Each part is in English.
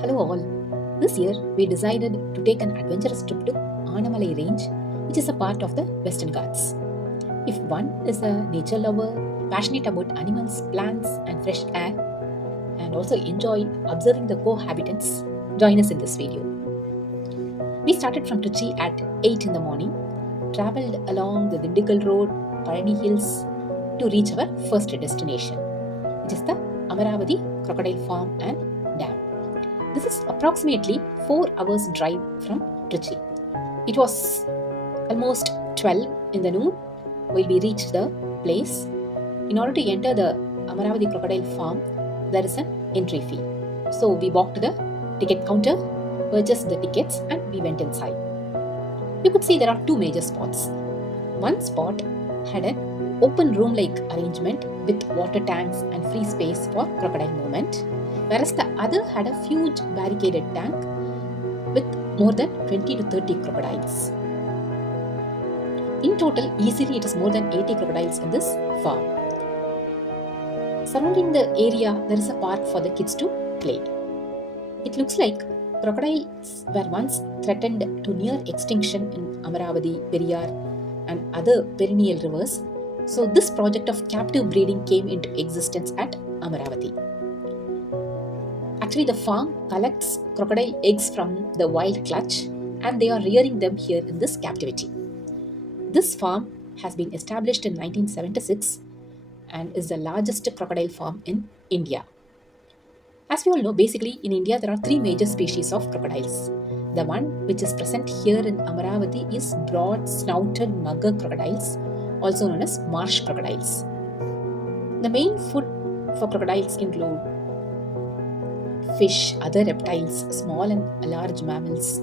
Hello all. This year we decided to take an adventurous trip to Anamalai range, which is a part of the Western Ghats. If one is a nature lover, passionate about animals, plants, and fresh air, and also enjoy observing the cohabitants, join us in this video. We started from Trichy at 8 in the morning, traveled along the Dindigul Road, Palani Hills to reach our first destination, which is the Amaravati Crocodile Farm and Dam. This is approximately 4 hours drive from Trichy. It was almost 12 in the noon when we reached the place. In order to enter the Amaravati Crocodile Farm, there is an entry fee. So we walked to the ticket counter, purchased the tickets, and we went inside. You could see there are two major spots. One spot had an open room-like arrangement with water tanks and free space for crocodile movement, whereas the other had a huge barricaded tank with more than 20 to 30 crocodiles. In total, easily it is more than 80 crocodiles in this farm. Surrounding the area, there is a park for the kids to play. It looks like crocodiles were once threatened to near extinction in Amaravati, Periyar, and other perennial rivers. So this project of captive breeding came into existence at Amaravati. Actually, the farm collects crocodile eggs from the wild clutch and they are rearing them here in this captivity. This farm has been established in 1976 and is the largest crocodile farm in India. As we all know, basically in India there are three major species of crocodiles. The one which is present here in Amaravati is broad-snouted mugger crocodiles, also known as marsh crocodiles. The main food for crocodiles include fish, other reptiles, small and large mammals,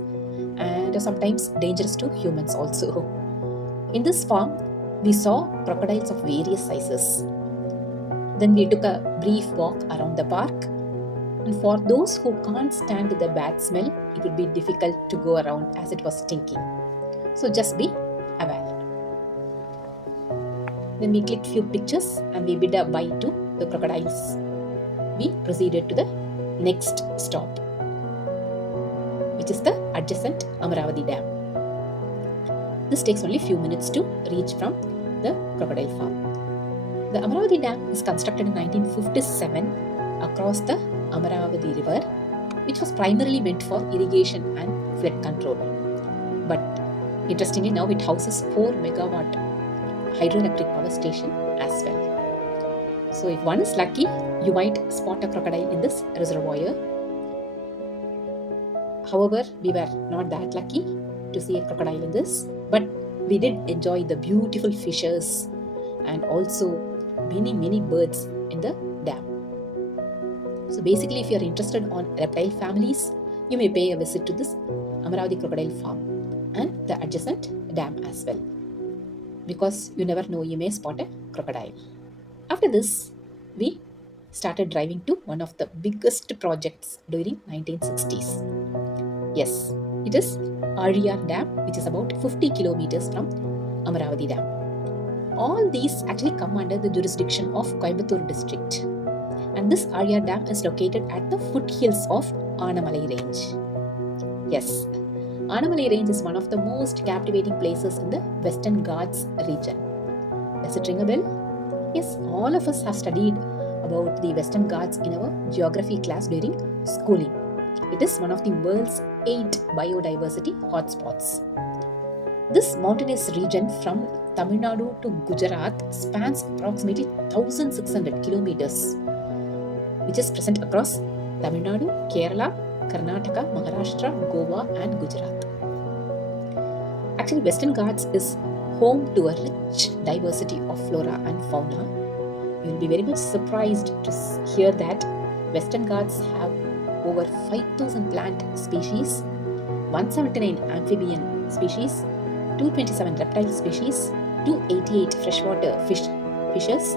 and are sometimes dangerous to humans also. In this farm, we saw crocodiles of various sizes. Then we took a brief walk around the park. And for those who can't stand the bad smell, it would be difficult to go around as it was stinking. So just be aware. Then we clicked few pictures and we bid a bye to the crocodiles. We proceeded to the next stop, which is the adjacent Amaravati Dam. This takes only few minutes to reach from the crocodile farm. The Amaravati Dam is constructed in 1957 across the Amaravati river, which was primarily meant for irrigation and flood control. But interestingly, now it houses 4 megawatt hydroelectric power station as well. So if one is lucky, you might spot a crocodile in this reservoir. However, we were not that lucky to see a crocodile in this, but we did enjoy the beautiful fishes and also many birds in the dam. So basically, if you are interested on reptile families, you may pay a visit to this Amaravati Crocodile Farm and the adjacent dam as well, because you never know, you may spot a crocodile. After this, we started driving to one of the biggest projects during 1960s. Yes, it is Aliyar Dam, which is about 50 kilometers from Amaravati Dam. All these actually come under the jurisdiction of Coimbatore district. And this Aliyar Dam is located at the foothills of Anamalai range. Yes, Anamalai range is one of the most captivating places in the Western Ghats region. Does it ring a bell? Yes, all of us have studied about the Western Ghats in our geography class during schooling. It is one of the world's 8 biodiversity hotspots. This mountainous region from Tamil Nadu to Gujarat spans approximately 1600 kilometers, which is present across Tamil Nadu, Kerala, Karnataka, Maharashtra, Goa, and Gujarat. Actually, Western Ghats is home to a rich diversity of flora and fauna. You will be very much surprised to hear that Western Ghats have over 5,000 plant species, 179 amphibian species, 227 reptile species, 288 freshwater fishes,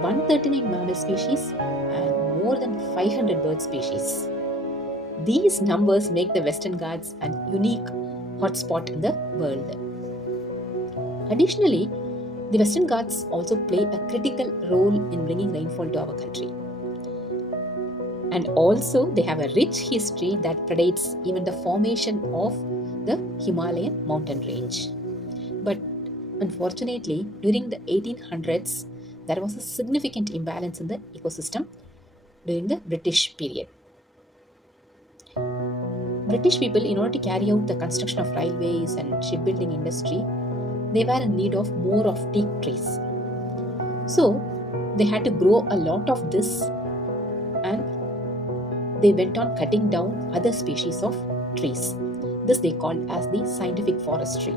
139 mammal species, and more than 500 bird species. These numbers make the Western Ghats an unique hotspot in the world. Additionally, the Western Ghats also play a critical role in bringing rainfall to our country. And also they have a rich history that predates even the formation of the Himalayan mountain range. But unfortunately, during the 1800s, there was a significant imbalance in the ecosystem during the British period. British people, in order to carry out the construction of railways and shipbuilding industry, they were in need of more of teak trees. So they had to grow a lot of this, and they went on cutting down other species of trees. This they called as the scientific forestry.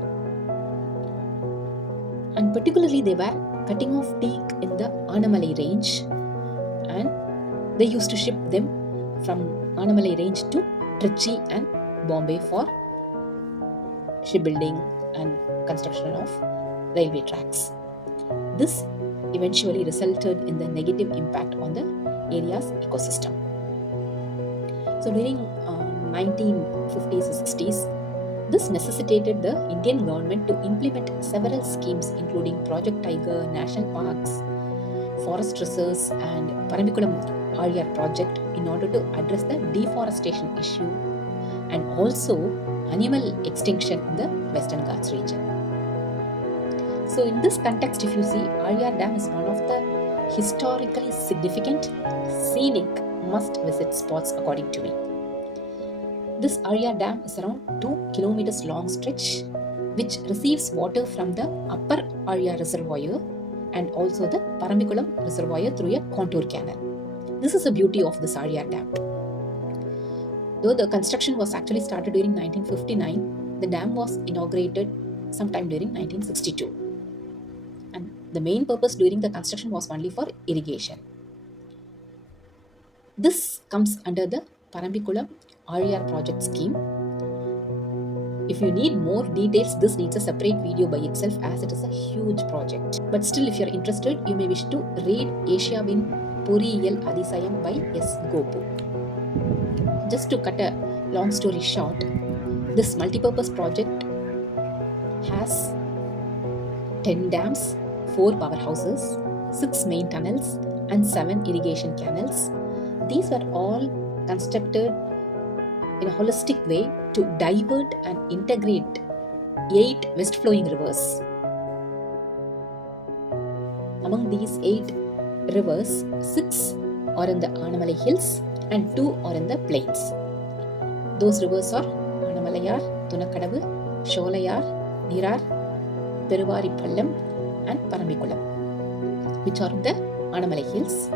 And particularly they were cutting off teak in the Anamalai range, and they used to ship them from Anamalai range to Trichy and Bombay for shipbuilding and construction of railway tracks. This eventually resulted in the negative impact on the area's ecosystem. So during 1950s and 60s, this necessitated the Indian government to implement several schemes including Project Tiger, national parks, forest reserves and Parambikulam Aliyar project in order to address the deforestation issue and also animal extinction in the Western Ghats region. So in this context, if you see, Aliyar Dam is one of the historically significant scenic must-visit spots according to me. This Aliyar Dam is around 2 kilometers long stretch which receives water from the upper Aliyar reservoir and also the Parambikulam reservoir through a contour canal. This is the beauty of this Aliyar Dam. Though the construction was actually started during 1959, the dam was inaugurated sometime during 1962. And the main purpose during the construction was only for irrigation. This comes under the Parambikulam Aliyar project scheme. If you need more details, this needs a separate video by itself as it is a huge project. But still, if you are interested, you may wish to read Asiavin Poriyal Adisayam by S. Gopu. Just to cut a long story short, this multipurpose project has 10 dams, 4 powerhouses, 6 main tunnels, and 7 irrigation canals. These were all constructed in a holistic way to divert and integrate 8 west flowing rivers. Among these 8 rivers, 6 are in the Anamalai hills and 2 are in the plains. Those rivers are Anamalayar, Tunakadavu, Sholayar, Nirar, Peruvaripallam and Parambikulam, which are in the Anamalai hills.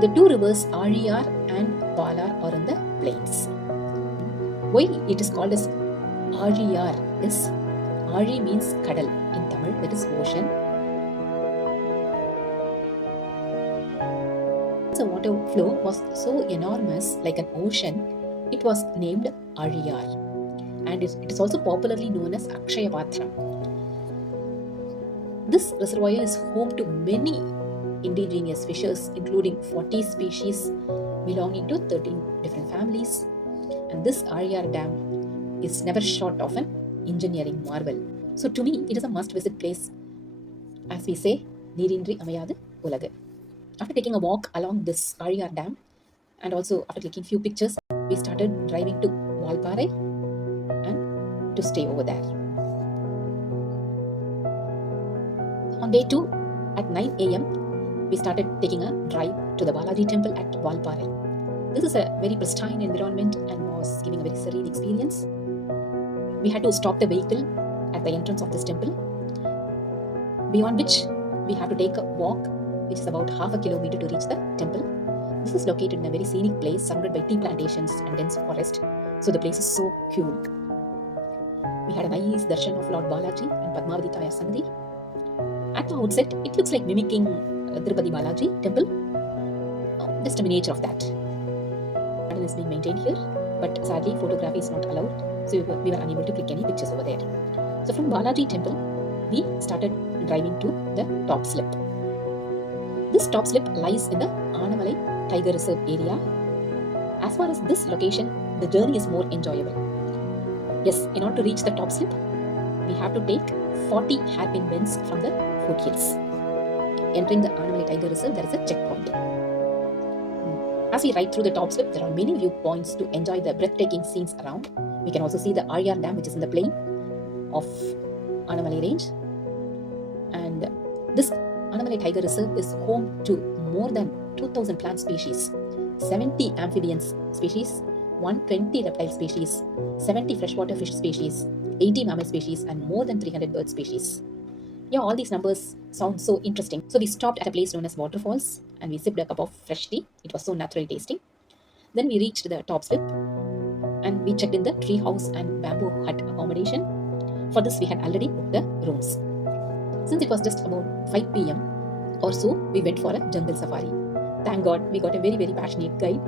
The 2 rivers Aliyar and Palar are in the plains. Why it is called as Aliyar is Ali means kadal in Tamil, that is ocean. The water flow was so enormous like an ocean, it was named Aliyar, and it is also popularly known as Akshaya Patram. This reservoir is home to many indigenous fishes, including 40 species belonging to 13 different families. And this Aliyar Dam is never short of an engineering marvel. So to me, it is a must-visit place. As we say, Neerindri Amayadu Ulagu. After taking a walk along this Aliyar Dam and also after taking few pictures, we started driving to Valparai and to stay over there. On day 2 at 9 a.m., we started taking a drive to the Balaji temple at Valparai. This is a very pristine environment and was giving a very serene experience. We had to stop the vehicle at the entrance of this temple, beyond which we have to take a walk, which is about half a kilometer to reach the temple. This is located in a very scenic place surrounded by tea plantations and dense forest, so the place is so cool. We had a nice darshan of Lord Balaji and Padmavati Taya Sannidhi. At the outset, it looks like mimicking Tirupati Balaji temple, just a miniature of that. Garden is being maintained here, but sadly photography is not allowed, so we were unable to click any pictures over there. So from Balaji temple, we started driving to the top slip. This top slip lies in the Anamalaitigerreserve area. As far as this location, the journey is more enjoyable. Yes, in order to reach the top slip, we have to take 40 hairpin bends from the foothills. Entering the Anamalai Tiger Reserve, there is a checkpoint. As we ride through the top slip, there are many viewpoints to enjoy the breathtaking scenes around. We can also see the Aliyar Dam, which is in the plain of Anamalai range. And this Anamalai Tiger Reserve is home to more than 2,000 plant species, 70 amphibian species, 120 reptile species, 70 freshwater fish species, 80 mammal species, and more than 300 bird species. Yeah, all these numbers sound so interesting. So we stopped at a place known as Waterfalls and we sipped a cup of fresh tea. It was so naturally tasting. Then we reached the top slip and we checked in the tree house and bamboo hut accommodation. For this, we had already booked the rooms. Since it was just about 5 p.m. or so, we went for a jungle safari. Thank God we got a very, very passionate guide.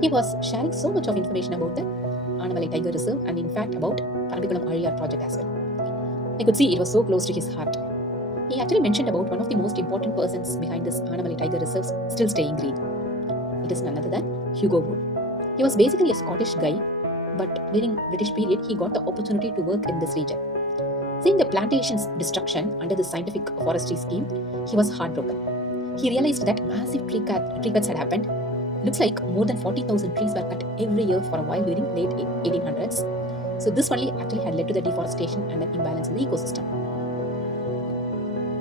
He was sharing so much of information about the Anamalai Tiger Reserve and in fact about Parambikulam Aliyar project as well. I could see it was so close to his heart. He actually mentioned about one of the most important persons behind this Anamalai Tiger Reserve still staying green. It is none other than Hugo. He was basically a Scottish guy, but during British period, he got the opportunity to work in this region. Seeing the plantation's destruction under the scientific forestry scheme, he was heartbroken. He realized that massive tree cuts had happened. Looks like more than 40,000 trees were cut every year for a while during late 1800s. So this only actually had led to the deforestation and an imbalance in the ecosystem.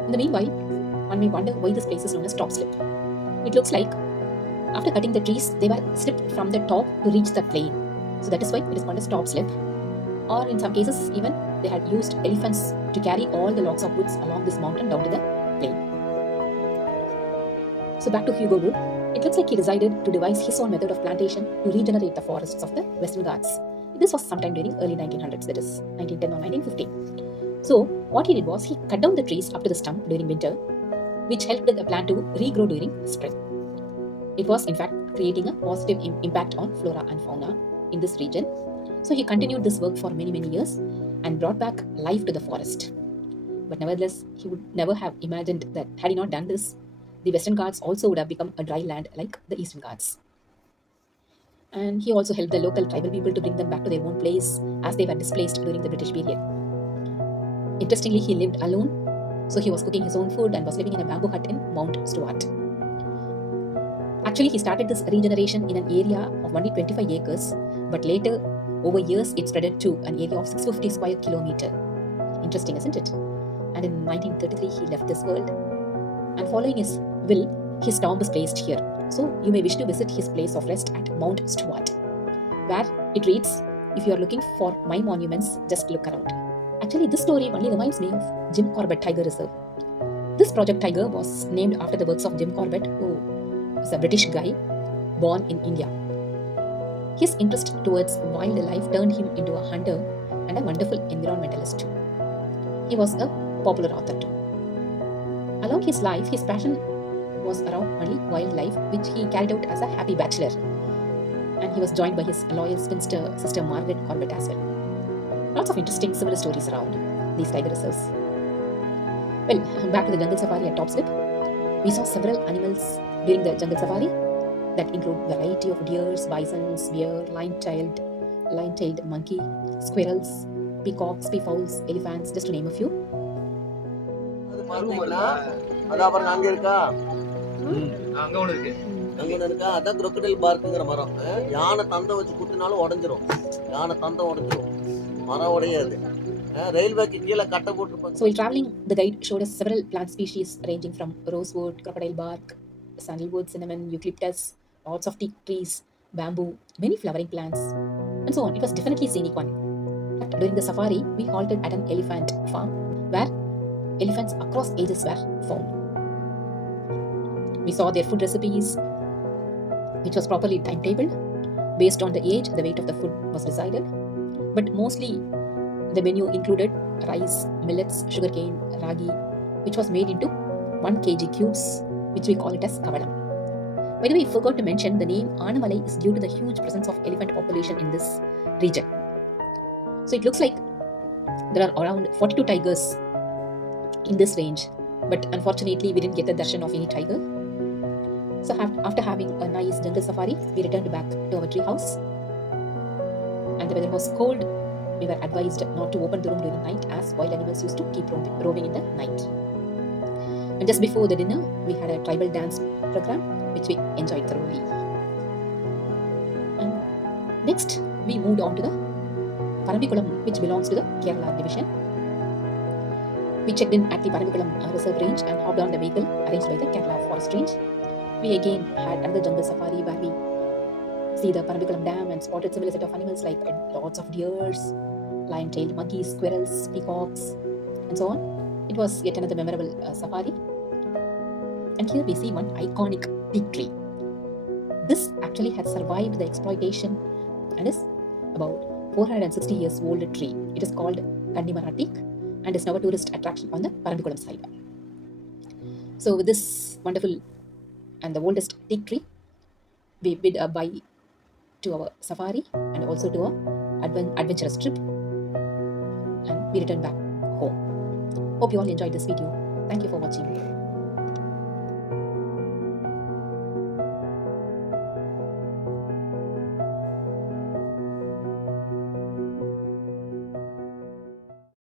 In the meanwhile, one may wonder why this place is known as top slip. It looks like after cutting the trees, they were slipped from the top to reach the plain. So that is why it is called a top slip. Or in some cases, even they had used elephants to carry all the logs of woods along this mountain down to the plain. So back to Hugo Wood. It looks like he decided to devise his own method of plantation to regenerate the forests of the Western Ghats. This was sometime during early 1900s, that is 1910 or 1915. So what he did was he cut down the trees up to the stump during winter, which helped the plant to regrow during spring. It was in fact creating a positive impact on flora and fauna in this region. So he continued this work for many years and brought back life to the forest. But nevertheless, he would never have imagined that had he not done this, the Western Ghats also would have become a dry land like the Eastern Ghats. And he also helped the local tribal people to bring them back to their own place as they were displaced during the British period. Interestingly, he lived alone, so he was cooking his own food and was living in a bamboo hut in Mount Stuart. Actually, he started this regeneration in an area of only 25 acres, but later, over years, it spread to an area of 650 square kilometer. Interesting, isn't it? And in 1933, he left this world. And following his will, his tomb was placed here. So you may wish to visit his place of rest at Mount Stuart, where it reads, "If you are looking for my monuments, just look around." Actually, this story only reminds me of Jim Corbett Tiger Reserve. This project tiger was named after the works of Jim Corbett, who is a British guy born in India. His interest towards wildlife turned him into a hunter and a wonderful environmentalist too. He was a popular author too. Along his life, his passion was around only wildlife, which he carried out as a happy bachelor. And he was joined by his loyal spinster sister Margaret Corbett as well. Lots of interesting similar stories around these tiger reserves. Well, back to the jungle safari at Top Slip. We saw several animals during the jungle safari that include variety of deers, bisons, bear, lion-tailed monkey, squirrels, peacocks, peafowls, elephants, just to name a few. அதான் crocodile barkங்கிற மரம். யானை தந்தை வச்சு குத்தினாலும் உடைஞ்சிரும். யானை தந்தை உடைஞ்சிரும். மரம் உடையாது. ரயில்வேக்கு கீழ கட்ட போட்டுருப்பாங்க. So while traveling, the guide showed us several plant species ranging from rosewood, crocodile bark, sandalwood, cinnamon, eucalyptus, lots of teak trees, bamboo, many flowering plants, and so on. It was definitely a scenic one. But during the safari, we halted at an elephant farm where elephants across ages were found. We saw their food recipes, which was properly timetabled. Based on the age, the weight of the food was decided. But mostly, the menu included rice, millets, sugarcane, ragi, which was made into 1 kg cubes, which we call it as kavalam. By the way, I forgot to mention the name Anamalai is due to the huge presence of elephant population in this region. So it looks like there are around 42 tigers in this range, but unfortunately we didn't get the darshan of any tiger. So after having a nice jungle safari, we returned back to our tree house. And the weather was cold. We were advised not to open the room during night as wild animals used to keep roaming in the night. And just before the dinner, we had a tribal dance program which we enjoyed thoroughly. Next, we moved on to the Parambikulam, which belongs to the Kerala division. We checked in at the Parambikulam reserve range and hopped on the vehicle arranged by the Kerala Forest Range. We again had another jungle safari where we see the Parambikulam Dam and spotted similar set of animals like lots of deers, lion-tailed monkeys, squirrels, peacocks, and so on. It was yet another memorable safari. And here we see one iconic teak tree. This actually has survived the exploitation and is about 460 years old tree. It is called Kannimara teak and is now a tourist attraction on the Parambikulam side. So with this wonderful and the oldest teak tree, we bid a bye to our safari and also to our adventurous trip, and we return back home. Hope you all enjoyed this video. Thank you for watching.